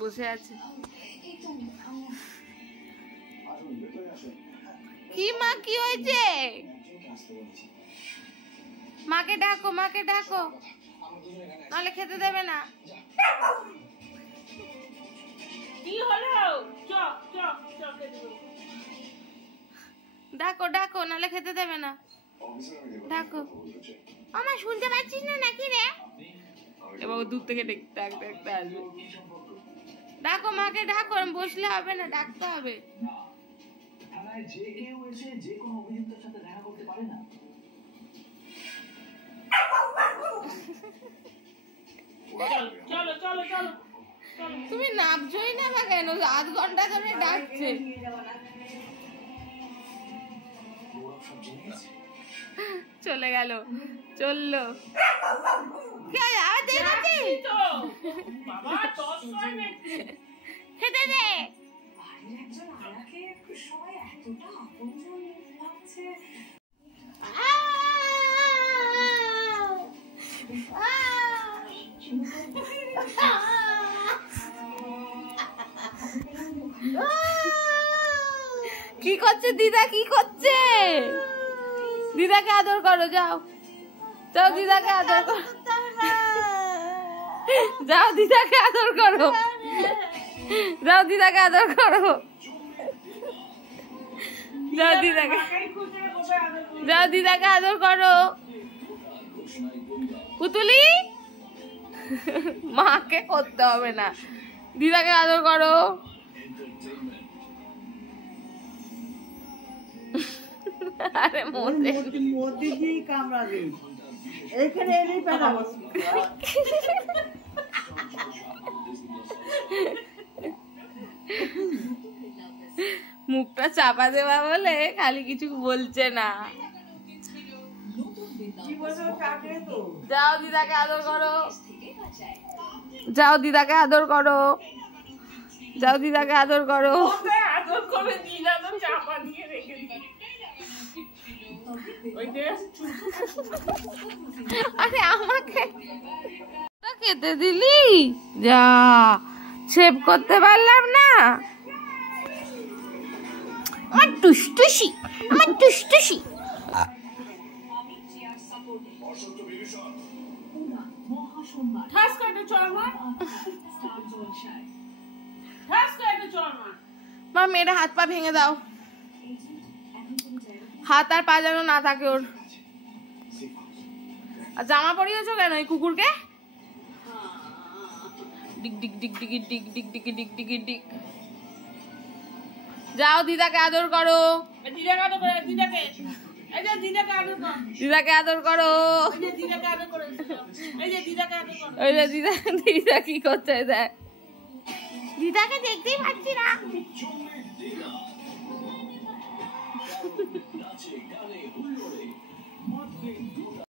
বসে আছে। কি মা, কি হয়েছে? মাকে ডাকো, মাকে ডাকো, নাহলে খেতে দেবে না। কি হলো? ডাকো ডাকো, নাহলে খেতে দেবে না। ডাকো। আমার শুনতে পাচ্ছিস না নাকি রে? এবার দূর থেকে দেখতে দেখতে আসবে। ডাকো, মাকে ডাকো, বসলে হবে না, ডাকতে হবে। যে কেউ এসে যে কোনো অভিযুক্তের সাথে দেখা করতে পারে না। চলো চলো চলো, তুমি নামছই না বা কেন? 8 ঘন্টা ধরে ডাকছে। চলে গেল, চললো। খেতে দে। কি করছে দিদা, কি করছে? দিদাকে আদর করো, যাও যাও, দিদাকে আদর করো, যাও দিদাকে আদর করো, যাও দিদাকে আদর করো, যাও দিদাকে, যাও দিদাকে আদর করো। পুতুলি, মাকে করতে হবে না, দিদাকে আদর করো। আরে মোদি কামড়াবে, এখানে এলেই পেলাবো। মুখটা চাপা দেওয়া বলে খালি কিছু বলছে না। যাও দিদাকে আদর করো, যাও দিদাকে আদর করো, যাও দিদাকে আদর করো। আদর করে দিদা তো চাপা দিয়ে রেখে দিই। আরে আমাকে খেতে দিলি? যা, সেভ করতে পারলাম না। আমার টুসটুসি, আমার টুসটুসি। মা, মেয়েটা হাত পা ভেঙে দাও, হাত আর পা যেন না থাকে ওর। আর জামা পরিয়েছো কেন এই কুকুরকে? ডিক ডিক ডিক ডিক ডিক ডিক ডিক ডিক ডিক ডিক। যাও দিদাকে আদর করো, দিদাকে আদর করো, দিদাকে, এই যে দিদাকে আদর করো, দিদাকে আদর করো, এই যে দিদাকে আদর করো, এই যে দিদাকে আদর করো, এই যে দিদা, দিদা কি করছে দেখ, দিদাকে দেখতেই পাচ্ছি না।